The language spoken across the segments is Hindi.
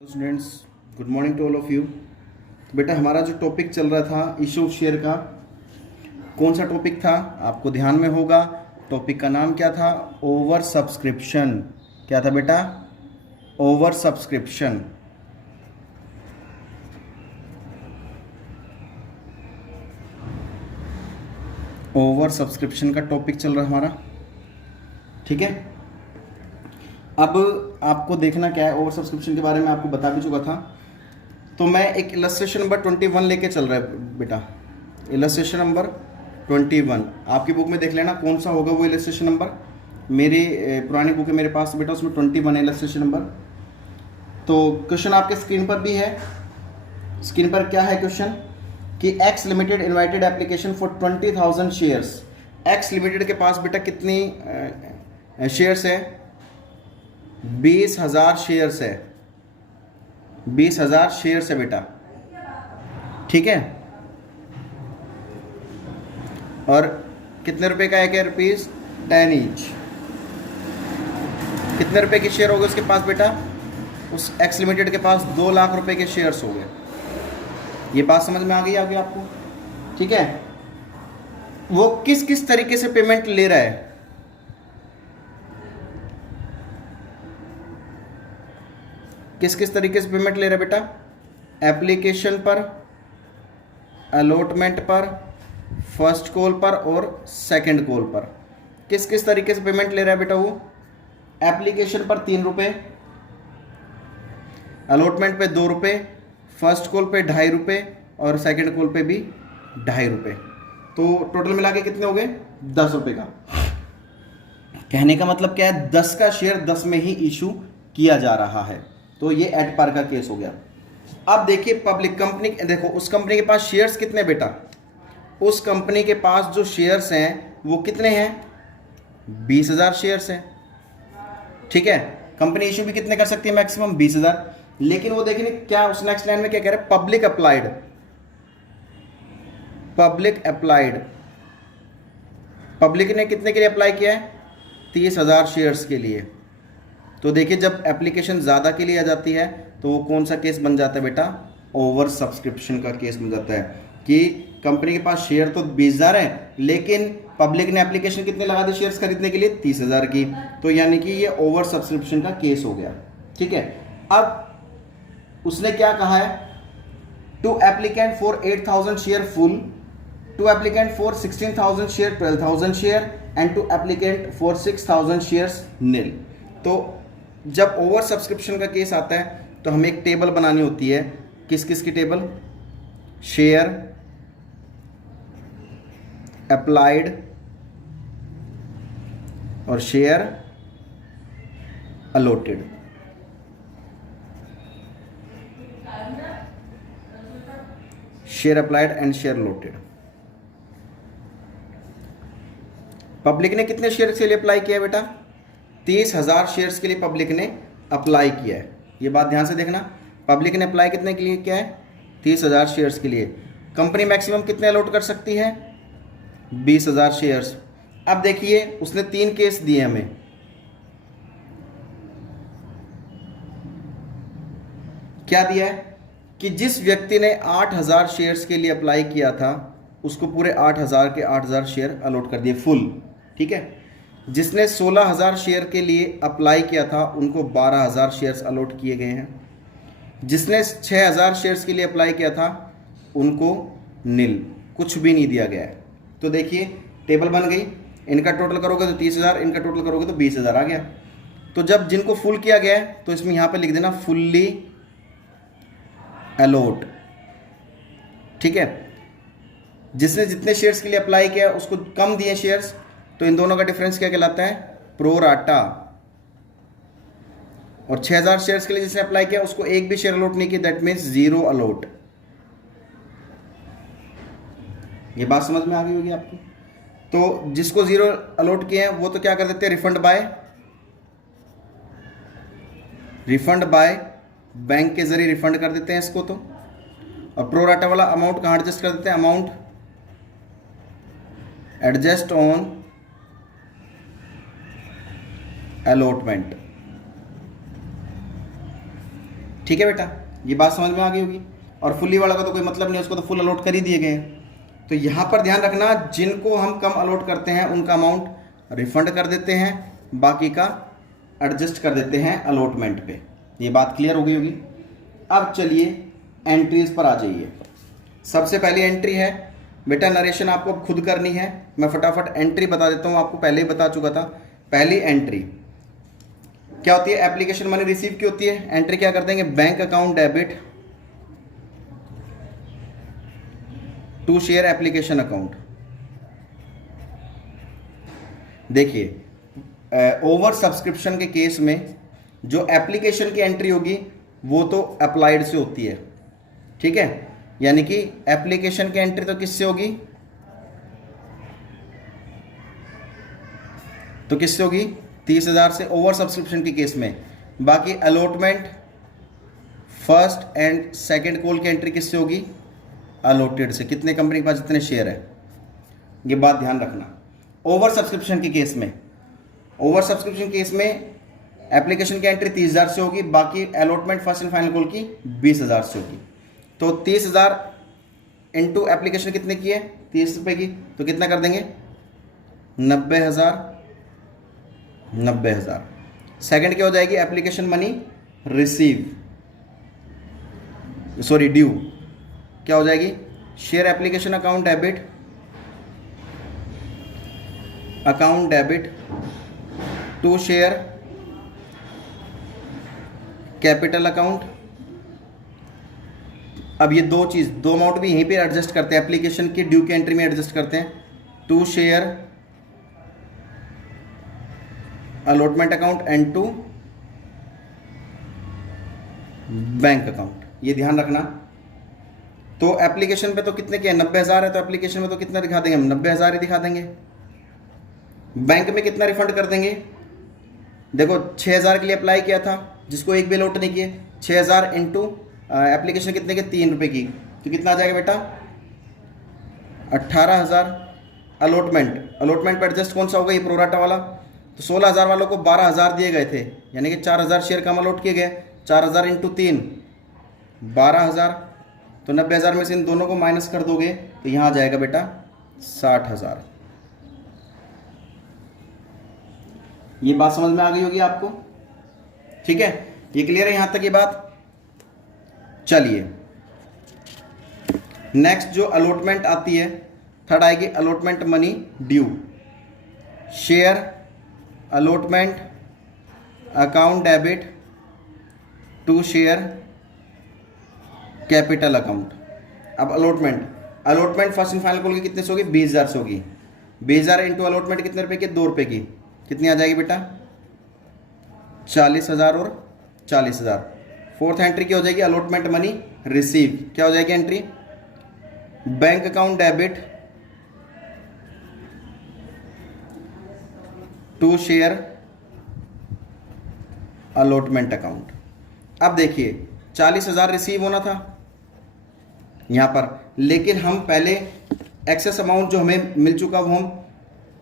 Students, good morning to all of you. तो बेटा हमारा जो टॉपिक चल रहा था इशू ऑफ शेयर का, कौन सा टॉपिक था आपको ध्यान में होगा। टॉपिक का नाम क्या था? Over subscription. क्या था बेटा? Over subscription. ओवर सब्सक्रिप्शन का टॉपिक चल रहा है हमारा, ठीक है। अब आपको देखना क्या है, ओवर सब्सक्रिप्शन के बारे में आपको बता भी चुका था। तो मैं एक इलस्ट्रेशन नंबर 21 लेके चल रहा है बेटा। इलस्ट्रेशन नंबर 21 आपकी बुक में देख लेना कौन सा होगा वो इलस्ट्रेशन नंबर। मेरी पुरानी बुक है मेरे पास बेटा, उसमें 21 है इलस्ट्रेशन नंबर। तो क्वेश्चन आपके स्क्रीन पर भी है। स्क्रीन पर क्या है क्वेश्चन कि x limited invited application for 20,000 shares. X limited के पास बेटा कितनी शेयर्स है? 20,000 शेयर्स है। 20,000 शेयर्स है बेटा, ठीक है। और कितने रुपए का है? Rupees 10 each. कितने रुपए की शेयर हो गए उसके पास बेटा? उस एक्स लिमिटेड के पास 2 लाख रुपए के शेयर्स हो गए। ये बात समझ में आ गई आगे आपको, ठीक है। वो किस किस तरीके से पेमेंट ले रहा है? किस किस तरीके से पेमेंट ले रहा है बेटा? एप्लीकेशन पर, अलॉटमेंट पर, फर्स्ट कॉल पर और सेकंड कॉल पर। किस किस तरीके से पेमेंट ले रहा है बेटा वो? एप्लीकेशन पर 3 रुपये, अलॉटमेंट पे 2 रुपये, फर्स्ट कॉल पे 2.5 रुपये और सेकंड कॉल पे भी 2.5 रुपये। तो टोटल मिला के कितने हो गए? 10 रुपये का। कहने का मतलब क्या है? 10 का शेयर 10 में ही इशू किया जा रहा है। तो ये एट पार का केस हो गया। अब देखिए पब्लिक कंपनी, देखो उस कंपनी के पास शेयर्स कितने बेटा? उस कंपनी के पास जो शेयर्स हैं वो कितने हैं? 20,000 शेयर्स हैं, ठीक है। कंपनी इशू भी कितने कर सकती है? मैक्सिमम 20,000। लेकिन वो देखिए क्या उस नेक्स्ट लाइन में क्या कह रहे हैं? Public applied. Public applied, public ने कितने के लिए अप्लाई किया है? 30,000 शेयर्स के लिए। तो देखिए जब एप्लीकेशन ज़्यादा के लिए आ जाती है तो वो कौन सा केस बन जाता है बेटा? ओवर सब्सक्रिप्शन का केस बन जाता है कि कंपनी के पास शेयर तो 20,000 है लेकिन पब्लिक ने एप्लीकेशन कितने लगा दी शेयर्स खरीदने के लिए? 30,000 की। तो यानी कि ये ओवर सब्सक्रिप्शन का केस हो गया, ठीक है। अब उसने क्या कहा है? Two applicant for 8,000 share full, two applicant for 16,000 share, 12,000 share and two applicant for 6,000 shares nil. तो जब ओवर सब्सक्रिप्शन का केस आता है तो हमें एक टेबल बनानी होती है। किस किस की टेबल? शेयर अप्लाइड और share allotted. Share applied and share allotted. Public ने कितने शेयर के लिए अप्लाई किया बेटा? 30,000 शेयर्स के लिए पब्लिक ने अप्लाई किया है। ये बात ध्यान से देखना, पब्लिक ने अप्लाई कितने के लिए किया है? 30,000 शेयर्स के लिए। कंपनी मैक्सिमम कितने अलॉट कर सकती है? 20,000 शेयर्स। अब देखिए उसने 3 केस दिए हमें। क्या दिया है कि जिस व्यक्ति ने 8,000 शेयर्स के लिए अप्लाई किया था उसको पूरे 8,000 के 8,000 शेयर अलॉट कर दिए फुल, ठीक है। जिसने 16,000 शेयर के लिए अप्लाई किया था उनको 12,000 शेयर्स अलॉट किए गए हैं। जिसने 6,000 शेयर्स के लिए अप्लाई किया था उनको नील, कुछ भी नहीं दिया गया है। तो देखिए टेबल बन गई, इनका टोटल करोगे तो 30,000, इनका टोटल करोगे तो 20,000 आ गया। तो जब जिनको फुल किया गया है तो इसमें यहाँ पे लिख देना फुल्ली अलॉट, ठीक है। जिसने जितने शेयर्स के लिए अप्लाई किया उसको कम दिए शेयर्स, तो इन दोनों का डिफरेंस क्या कहलाता है? Pro rata. और 6,000 शेयर्स के लिए जिसने अप्लाई किया उसको एक भी शेयर अलॉट नहीं किया, दैट मीन्स 0 अलॉट। ये बात समझ में आ गई होगी आपको। तो जिसको 0 अलॉट किए हैं वो तो क्या कर देते हैं? Refund by, refund by bank के जरिए रिफंड कर देते हैं इसको। तो और प्रो राटा वाला अमाउंट कहाँ एडजस्ट कर देते हैं? Amount adjust on allotment. ठीक है बेटा, ये बात समझ में आ गई होगी। और फुल्ली वाला का तो कोई मतलब नहीं, उसको तो फुल अलॉट कर ही दिए गए हैं। तो यहाँ पर ध्यान रखना, जिनको हम कम अलॉट करते हैं उनका अमाउंट रिफंड कर देते हैं, बाकी का एडजस्ट कर देते हैं अलॉटमेंट पे। ये बात क्लियर हो गई होगी। अब चलिए एंट्रीज पर आ जाइए। सबसे पहली एंट्री है बेटा, नरेशन आपको अब खुद करनी है, मैं फटाफट एंट्री बता देता हूँ, आपको पहले ही बता चुका था। पहली एंट्री क्या होती है, एप्लीकेशन मनी रिसीव की होती है। एंट्री क्या कर देंगे, bank account debit to share application account. देखिए ओवर सब्सक्रिप्शन के केस में जो एप्लीकेशन की एंट्री होगी वो तो अप्लाइड से होती है, ठीक है। यानी कि एप्लीकेशन की एंट्री तो किससे होगी, तो किससे होगी, 30,000 से ओवर सब्सक्रिप्शन के केस में। बाकी allotment first and second call की एंट्री किससे होगी, अलॉटेड से, कितने कंपनी के पास जितने शेयर है। ये बात ध्यान रखना। ओवर सब्सक्रिप्शन के केस में, ओवर सब्सक्रिप्शन केस में एप्लीकेशन की एंट्री 30,000 से होगी, बाकी allotment first and final call की 20,000 से होगी। तो 30,000 इंटू एप्लीकेशन कितने की है, 30 रुपये की, तो कितना कर देंगे 90,000। 90,000 सेकंड क्या हो जाएगी, application money receive, sorry due, क्या हो जाएगी, share application account debit to share capital account. अब ये दो अमाउंट भी यहीं पे एडजस्ट करते हैं, एप्लीकेशन की ड्यू की एंट्री में एडजस्ट करते हैं, to share allotment account and to bank account. ये ध्यान रखना। तो एप्लीकेशन पे तो कितने के 90,000 है, तो एप्लीकेशन में तो कितना दिखा देंगे हम, 90,000 ही दिखा देंगे। बैंक में कितना रिफंड कर देंगे, देखो 6,000 के लिए अप्लाई किया था, जिसको एक भी अलॉट नहीं किए, 6,000 इंटू एप्लीकेशन कितने के 3 रुपये की, तो कितना आ जाएगा बेटा 18,000। अलॉटमेंट पर एडजस्ट कौन सा होगा, ये प्रोराटा वाला। तो 16,000 वालों को 12,000 दिए गए थे, यानी कि 4,000 शेयर कम अलॉट किए गए। 4,000 इंटू 3 12,000, तो 90,000 में से इन दोनों को माइनस कर दोगे तो यहाँ आ जाएगा बेटा 60,000। ये बात समझ में आ गई होगी आपको, ठीक है, ये क्लियर है यहाँ तक ये बात। चलिए नेक्स्ट जो अलॉटमेंट आती है, थर्ड आएगी allotment money due, share allotment account debit to share capital account. अब allotment first and final call की कितने से होगी, 20,000 से होगी। 20,000 इंटू अलॉटमेंट कितने रुपए की, 2 रुपये की, कितनी आ जाएगी बेटा 40,000 और 40,000। फोर्थ एंट्री क्या हो जाएगी, अलॉटमेंट मनी रिसीव, क्या हो जाएगी entry, bank account debit to share allotment account. अब देखिए 40,000 रिसीव होना था यहाँ पर, लेकिन हम पहले एक्सेस अमाउंट जो हमें मिल चुका वो हम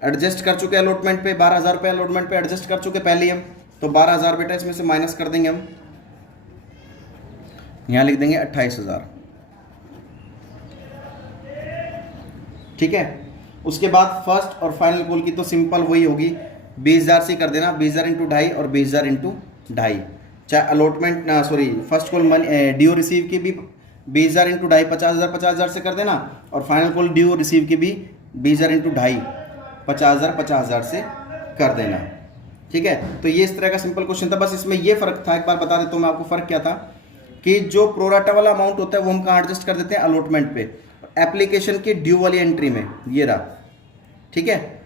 एडजस्ट कर चुके अलॉटमेंट पे, 12,000 रुपये अलॉटमेंट पे एडजस्ट कर चुके पहले हम। तो 12,000 बेटा इसमें से माइनस कर देंगे हम, यहाँ लिख देंगे 28,000, ठीक है। उसके बाद फर्स्ट और फाइनल कॉल की तो सिंपल वही होगी, 20,000 से कर देना, 20,000 इंटू 2.5 और 20,000 इंटू 2.5। चाहे allotment sorry first call money due receive की भी 20,000 इंटू 2.5 50,000 50,000 से कर देना, और फाइनल कॉल ड्यू रिसीव की भी 20,000 इंटू 2.5 50,000 50,000 से कर देना, ठीक है। तो ये इस तरह का सिंपल क्वेश्चन था। बस इसमें ये फर्क था, एक बार बता देता हूँ मैं आपको फ़र्क क्या था, कि जो प्रोराटा वाला अमाउंट होता है वो हम कहाँ एडजस्ट कर देते हैं, अलॉटमेंट पे, एप्लीकेशन की ड्यू वाली एंट्री में, ये रहा, ठीक है।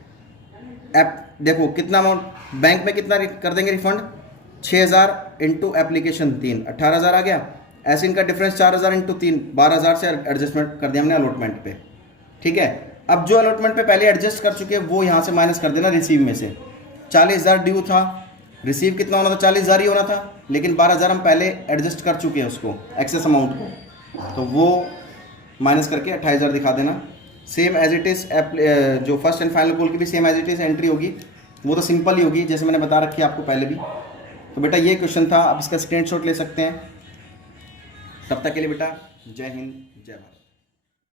देखो कितना अमाउंट बैंक में कितना कर देंगे रिफंड, 6,000 इंटू एप्लीकेशन 3 18,000 आ गया। ऐसे इनका डिफरेंस 4,000 इंटू 3 12,000 से एडजस्टमेंट कर दिया हमने अलॉटमेंट पे, ठीक है। अब जो अलॉटमेंट पे पहले एडजस्ट कर चुके हैं वो यहाँ से माइनस कर देना रिसीव में से। 40,000 ड्यू था, रिसीव कितना होना था, 40,000 ही होना था, लेकिन 12,000 हम पहले एडजस्ट कर चुके हैं उसको, एक्सेस अमाउंट को, तो वो माइनस करके 28,000 दिखा देना। सेम एज इट इज़ जो फर्स्ट एंड फाइनल कॉल की भी same as it is entry होगी, वो तो सिंपल ही होगी जैसे मैंने बता रखी है आपको पहले भी। तो बेटा ये क्वेश्चन था, आप इसका स्क्रीनशॉट ले सकते हैं। तब तक के लिए बेटा जय हिंद जय भारत।